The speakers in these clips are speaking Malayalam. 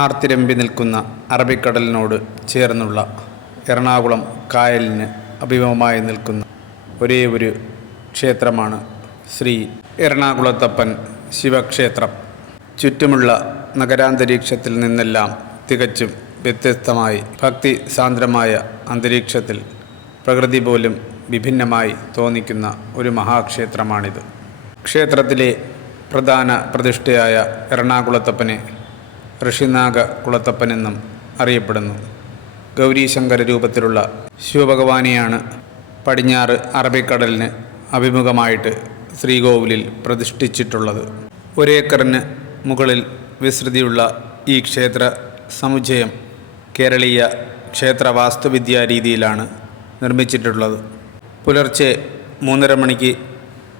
ആർത്തിരമ്പി നിൽക്കുന്ന അറബിക്കടലിനോട് ചേർന്നുള്ള എറണാകുളം കായലിന് അഭിമുഖമായി നിൽക്കുന്ന ഒരേ ഒരു ക്ഷേത്രമാണ് ശ്രീ എറണാകുളത്തപ്പൻ ശിവക്ഷേത്രം. ചുറ്റുമുള്ള നഗരാന്തരീക്ഷത്തിൽ നിന്നെല്ലാം തികച്ചും വ്യത്യസ്തമായി ഭക്തി സാന്ദ്രമായ അന്തരീക്ഷത്തിൽ പ്രകൃതി പോലും വിഭിന്നമായി തോന്നിക്കുന്ന ഒരു മഹാക്ഷേത്രമാണിത്. ക്ഷേത്രത്തിലെ പ്രധാന പ്രതിഷ്ഠയായ എറണാകുളത്തപ്പനെ ഋഷിനാഗ കുളത്തപ്പനെന്നും അറിയപ്പെടുന്നു. ഗൗരീശങ്കര രൂപത്തിലുള്ള ശിവഭഗവാനെയാണ് പടിഞ്ഞാറ് അറബിക്കടലിന് അഭിമുഖമായിട്ട് ശ്രീകോവിലിൽ പ്രതിഷ്ഠിച്ചിട്ടുള്ളത്. ഒരേക്കറിന് മുകളിൽ വിസ്തൃതിയുള്ള ഈ ക്ഷേത്ര സമുച്ചയം കേരളീയ ക്ഷേത്ര വാസ്തുവിദ്യാ രീതിയിലാണ് നിർമ്മിച്ചിട്ടുള്ളത്. പുലർച്ചെ 3:30 മണിക്ക്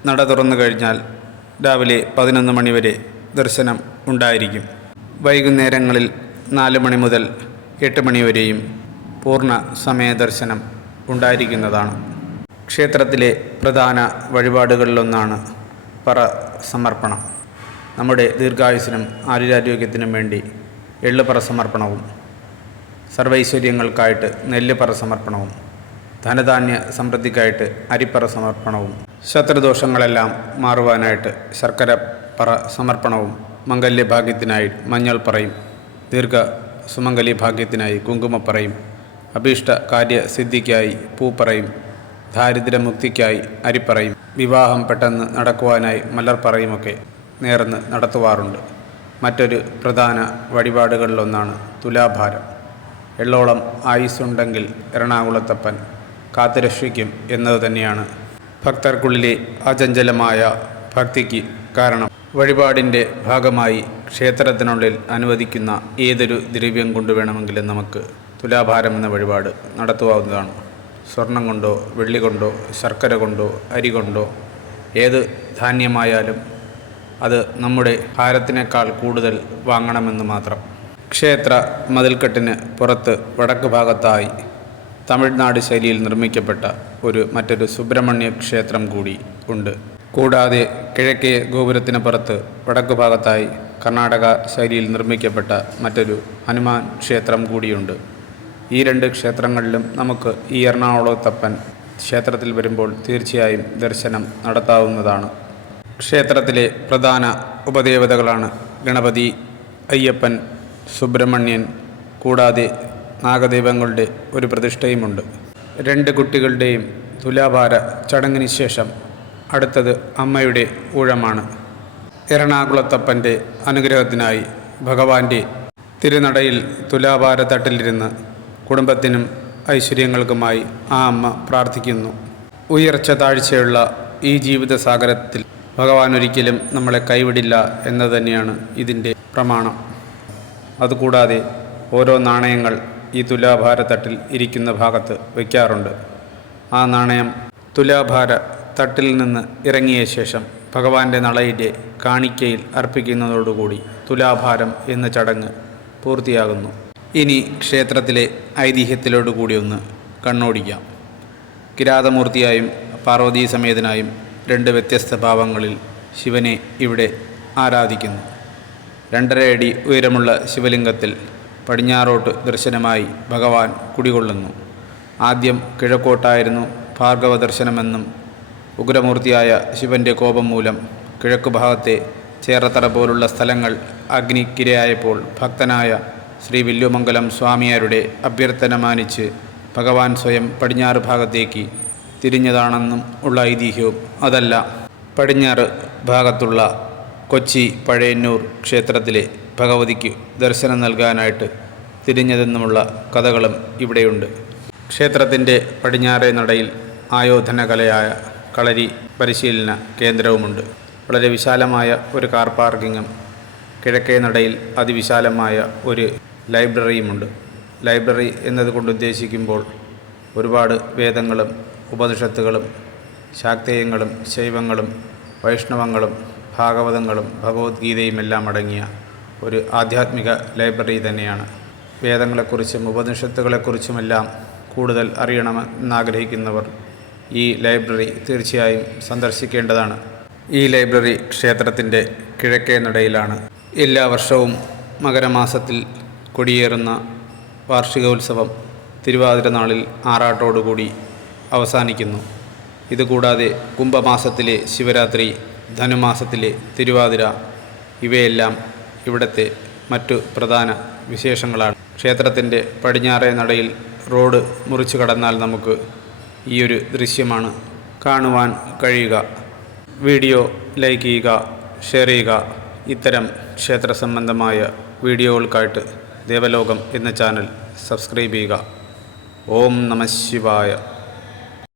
നട തുറന്നു കഴിഞ്ഞാൽ രാവിലെ 11 മണി വരെ ദർശനം ഉണ്ടായിരിക്കും. വൈകുന്നേരങ്ങളിൽ 4 മണി മുതൽ 8 മണി വരെയും പൂർണ്ണ സമയ ദർശനം ഉണ്ടായിരിക്കുന്നതാണ്. ക്ഷേത്രത്തിലെ പ്രധാന വഴിപാടുകളിലൊന്നാണ് പറ സമർപ്പണം. നമ്മുടെ ദീർഘായുസ്സിനും ആയുരാരോഗ്യത്തിനും വേണ്ടി എള്ളുപറ സമർപ്പണവും, സർവൈശ്വര്യങ്ങൾക്കായിട്ട് നെല്ലുപറ സമർപ്പണവും, ധനധാന്യ സമൃദ്ധിക്കായിട്ട് അരിപ്പറ സമർപ്പണവും, ശത്രുദോഷങ്ങളെല്ലാം മാറുവാനായിട്ട് ശർക്കര പറ സമർപ്പണവും, മംഗല്യഭാഗ്യത്തിനായി മഞ്ഞൾ പറയും, ദീർഘ സുമംഗലി ഭാഗ്യത്തിനായി കുങ്കുമപ്പറയും, അഭീഷ്ട കാര്യസിദ്ധിക്കായി പൂപ്പറയും, ദാരിദ്ര്യമുക്തിക്കായി അരിപ്പറയും, വിവാഹം പെട്ടെന്ന് നടക്കുവാനായി മലർപ്പറയുമൊക്കെ നേർന്ന് നടത്തുവാറുണ്ട്. മറ്റൊരു പ്രധാന വഴിപാടുകളിലൊന്നാണ് തുലാഭാരം. എള്ളോളം ആയുസ്സുണ്ടെങ്കിൽ എറണാകുളത്തപ്പൻ കാത്തുരക്ഷിക്കും എന്നത് തന്നെയാണ് ഭക്തർക്കുള്ളിലെ അചഞ്ചലമായ ഭക്തിക്ക് കാരണം. വഴിപാടിൻ്റെ ഭാഗമായി ക്ഷേത്രത്തിനുള്ളിൽ അനുവദിക്കുന്ന ഏതൊരു ദ്രവ്യം കൊണ്ടുവേണമെങ്കിലും നമുക്ക് തുലാഭാരം എന്ന വഴിപാട് നടത്തുവാവുന്നതാണ്. സ്വർണം കൊണ്ടോ വെള്ളി കൊണ്ടോ ശർക്കര കൊണ്ടോ അരി കൊണ്ടോ ഏത് ധാന്യമായാലും അത് നമ്മുടെ ഭാരത്തിനേക്കാൾ കൂടുതൽ വാങ്ങണമെന്ന് മാത്രം. ക്ഷേത്ര മതിൽക്കെട്ടിന് പുറത്ത് വടക്ക് ഭാഗത്തായി തമിഴ്നാട് ശൈലിയിൽ നിർമ്മിക്കപ്പെട്ട മറ്റൊരു സുബ്രഹ്മണ്യ ക്ഷേത്രം കൂടി ഉണ്ട്. കൂടാതെ കിഴക്കേ ഗോപുരത്തിന് പുറത്ത് വടക്ക് ഭാഗത്തായി കർണാടക ശൈലിയിൽ നിർമ്മിക്കപ്പെട്ട മറ്റൊരു ഹനുമാൻ ക്ഷേത്രം കൂടിയുണ്ട്. ഈ 2 ക്ഷേത്രങ്ങളിലും നമുക്ക് ഈ എറണാകുളത്തപ്പൻ ക്ഷേത്രത്തിൽ വരുമ്പോൾ തീർച്ചയായും ദർശനം നടത്താവുന്നതാണ്. ക്ഷേത്രത്തിലെ പ്രധാന ഉപദേവതകളാണ് ഗണപതി, അയ്യപ്പൻ, സുബ്രഹ്മണ്യൻ. കൂടാതെ നാഗദൈവങ്ങളുടെ ഒരു പ്രതിഷ്ഠയുമുണ്ട്. 2 കുട്ടികളുടെയും തുലാഭാര ചടങ്ങിന് ശേഷം അടുത്തത് അമ്മയുടെ ഊഴമാണ്. എറണാകുളത്തപ്പൻ്റെ അനുഗ്രഹത്തിനായി ഭഗവാന്റെ തിരുനടയിൽ തുലാഭാര തട്ടിലിരുന്ന് കുടുംബത്തിനും ഐശ്വര്യങ്ങൾക്കുമായി ആ അമ്മ പ്രാർത്ഥിക്കുന്നു. ഉയർച്ച താഴ്ചയുള്ള ഈ ജീവിതസാഗരത്തിൽ ഭഗവാൻ ഒരിക്കലും നമ്മളെ കൈവിടില്ല എന്നത് തന്നെയാണ് ഇതിൻ്റെ പ്രമാണം. അതുകൂടാതെ ഓരോ നാണയങ്ങൾ ഈ തുലാഭാര തട്ടിൽ ഇരിക്കുന്ന ഭാഗത്ത് വയ്ക്കാറുണ്ട്. ആ നാണയം തുലാഭാര തട്ടിൽ നിന്ന് ഇറങ്ങിയ ശേഷം ഭഗവാന്റെ നടയിലെ കാണിക്കയിൽ അർപ്പിക്കുന്നതോടുകൂടി തുലാഭാരം എന്ന ചടങ്ങ് പൂർത്തിയാകുന്നു. ഇനി ക്ഷേത്രത്തിലെ ഐതിഹ്യത്തിലോടുകൂടി ഒന്ന് കണ്ണോടിക്കാം. കിരാതമൂർത്തിയായും പാർവതീ സമേതനായും 2 വ്യത്യസ്ത ഭാവങ്ങളിൽ ശിവനെ ഇവിടെ ആരാധിക്കുന്നു. 2.5 അടി ഉയരമുള്ള ശിവലിംഗത്തിൽ പടിഞ്ഞാറോട്ട് ദർശനമായി ഭഗവാൻ കുടികൊള്ളുന്നു. ആദ്യം കിഴക്കോട്ടായിരുന്നു ഭാർഗവ ദർശനമെന്നും ഉഗ്രമൂർത്തിയായ ശിവൻ്റെ കോപം മൂലം കിഴക്കുഭാഗത്തെ ചേറത്തറ പോലുള്ള സ്ഥലങ്ങൾ അഗ്നിക്കിരയായപ്പോൾ ഭക്തനായ ശ്രീ വില്ലുമംഗലം സ്വാമിയാരുടെ അഭ്യർത്ഥന മാനിച്ച് ഭഗവാൻ സ്വയം പടിഞ്ഞാറ് ഭാഗത്തേക്ക് തിരിഞ്ഞതാണെന്നും ഉള്ള ഐതിഹ്യവും, അതല്ല പടിഞ്ഞാറ് ഭാഗത്തുള്ള കൊച്ചി പഴയന്നൂർ ക്ഷേത്രത്തിലെ ഭഗവതിക്ക് ദർശനം നൽകാനായിട്ട് തിരിഞ്ഞതെന്നുമുള്ള കഥകളും ഇവിടെയുണ്ട്. ക്ഷേത്രത്തിൻ്റെ പടിഞ്ഞാറേ നടയിൽ ആയോധനകലയായ കളരി പരിശീലന കേന്ദ്രവുമുണ്ട്. വളരെ വിശാലമായ ഒരു കാർ പാർക്കിങ്ങും കിഴക്കേ നടയിൽ അതിവിശാലമായ ഒരു ലൈബ്രറിയുമുണ്ട്. ലൈബ്രറി എന്നതുകൊണ്ട് ഉദ്ദേശിക്കുമ്പോൾ ഒരുപാട് വേദങ്ങളും ഉപനിഷത്തുകളും ശാക്തേയങ്ങളും ശൈവങ്ങളും വൈഷ്ണവങ്ങളും ഭാഗവതങ്ങളും ഭഗവത്ഗീതയും എല്ലാം അടങ്ങിയ ഒരു ആധ്യാത്മിക ലൈബ്രറി തന്നെയാണ്. വേദങ്ങളെക്കുറിച്ചും ഉപനിഷത്തുകളെക്കുറിച്ചുമെല്ലാം കൂടുതൽ അറിയണമെന്നാഗ്രഹിക്കുന്നവർ ഈ ലൈബ്രറി തീർച്ചയായും സന്ദർശിക്കേണ്ടതാണ്. ഈ ലൈബ്രറി ക്ഷേത്രത്തിൻ്റെ കിഴക്കേ നടയിലാണ്. എല്ലാ വർഷവും മകരമാസത്തിൽ കൊടിയേറുന്ന വാർഷികോത്സവം തിരുവാതിര നാളിൽ ആറാട്ടോടുകൂടി അവസാനിക്കുന്നു. ഇതുകൂടാതെ കുംഭമാസത്തിലെ ശിവരാത്രി, ധനുമാസത്തിലെ തിരുവാതിര ഇവയെല്ലാം ഇവിടുത്തെ മറ്റു പ്രധാന വിശേഷങ്ങളാണ്. ക്ഷേത്രത്തിൻ്റെ പടിഞ്ഞാറേ നടയിൽ റോഡ് മുറിച്ചു കടന്നാൽ നമുക്ക് ഈയൊരു ദൃശ്യമാണ് കാണുവാൻ കഴിയുക. വീഡിയോ ലൈക്ക് ചെയ്യുക, ഷെയർ ചെയ്യുക. ഇത്തരം ക്ഷേത്ര സംബന്ധമായ വീഡിയോകൾക്കായിട്ട് ദേവലോകം എന്ന ചാനൽ സബ്സ്ക്രൈബ് ചെയ്യുക. ഓം നമഃ ശിവായ.